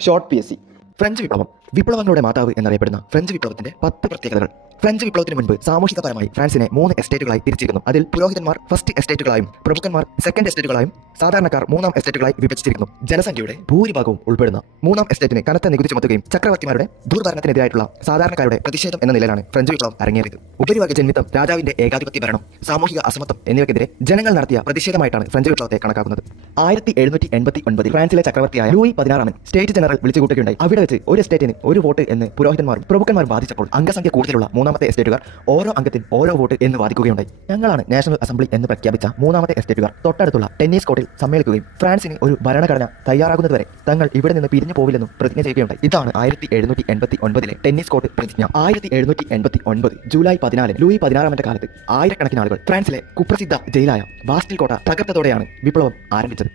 Short P S C. French വിപ്ലവം വിപ്ലവങ്ങളുടെ മാതാവ് എന്നറിയപ്പെടുന്ന ഫ്രഞ്ച് വിപ്ലവത്തിന്റെ പത്ത് പ്രത്യേകതകൾ. ഫ്രഞ്ച് വിപ്ലവത്തിന് മുൻപ് സാമൂഹികപരമായി ഫ്രാൻസിനെ മൂന്ന് എസ്റ്റേറ്റുകളായി തിരിച്ചിരുന്നു അതിൽ പുരോഹിതന്മാർ ഫസ്റ്റ് എസ്റ്റേറ്റുകളായും പ്രഭുക്കന്മാർ സെക്കൻഡ് എസ്റ്റേറ്റുകളായും സാധാരണക്കാർ മൂന്നാം എസ്റ്റേറ്റുകളായി വിഭജിച്ചിരിക്കുന്നു. ജനസംഖ്യയുടെ ഭൂരിഭാഗവും ഉൾപ്പെടുന്ന മൂന്നാം എസ്റ്റേറ്റിന് കനത്ത നികുതി ചുമത്തുകയും ചക്രവർത്തിമാരുടെ ദുർഭരണത്തിനെതിരായിട്ടുള്ള സാധാരണക്കാരുടെ പ്രതിഷേധം എന്ന നിലയിലാണ് ഫ്രഞ്ച് വിപ്ലവം അരങ്ങേറിയത്. ഉപരിവർഗ ജന്മിത്തം രാജാവിന്റെ ഏകാധിപത്യ ഭരണം സാമൂഹിക അസമത്വം എന്നിവയ്ക്കെതിരെ ജനങ്ങൾ നടത്തിയ പ്രതിഷേധമായിട്ടാണ് ഫ്രഞ്ച് വിപ്ലവത്തെ കണക്കാക്കുന്നത്. ആയിരത്തി എഴുന്നൂറ്റി എൺപത്തി ഒൻപതിൽ ഫ്രാൻസിലെ ചക്രവർത്തിയായ ലൂയി പതിനാറാമൻ സ്റ്റേറ്റ് ജനറൽ വിളിച്ചുകൂട്ടുകയുണ്ടായി. അവിടെ വെച്ച് ഒരു സ്റ്റേറ്റിന് ഒരു വോട്ട് എന്ന് പുരോഹിതന്മാരും പ്രഭുക്കന്മാരും ബാധിച്ചപ്പോൾ അംഗസംഖ്യ കൂടുതലുള്ള മൂന്നാമത്തെ എസ്റ്റേറ്റുകാർ ഓരോ അംഗത്തിൽ ഓരോ വോട്ട് എന്ന് വാദിക്കുകയുണ്ടായി. ഞങ്ങളാണ് നാഷണൽ അസംബ്ലി എന്ന് പ്രഖ്യാപിച്ച മൂന്നാമത്തെ എസ്റ്റേറ്റുകാർ. തൊട്ടടുത്തുള്ള ടെന്നീസ് കോർട്ടിൽ സമ്മേളിക്കുകയും ഫ്രാൻസിന് ഒരു ഭരണഘടന തയ്യാറാകുന്നതുവരെ തങ്ങൾ ഇവിടെ നിന്ന് പിരിഞ്ഞു പോവില്ലെന്നും പ്രതിജ്ഞ ചെയ്യുകയുണ്ടായി. ഇതാണ് ആയിരത്തി എഴുന്നൂറ്റി എൺപത്തി ഒൻപതിലെ ടെന്നീസ് കോർട്ട് പ്രതിജ്ഞ. ആയിരത്തി എഴുന്നൂറ്റി എൺപത്തി ഒൻപത് ജൂലൈ പതിനാല് ലൂയി പതിനാറാമത്തെ കാലത്ത് ആയിരക്കണക്കിന് ആളുകൾ ഫ്രാൻസിലെ കുപ്രസിദ്ധ ജയിലായ ബാസ്റ്റിൽ കോട്ട തകർത്തതോടെയാണ് വിപ്ലവം ആരംഭിച്ചത്.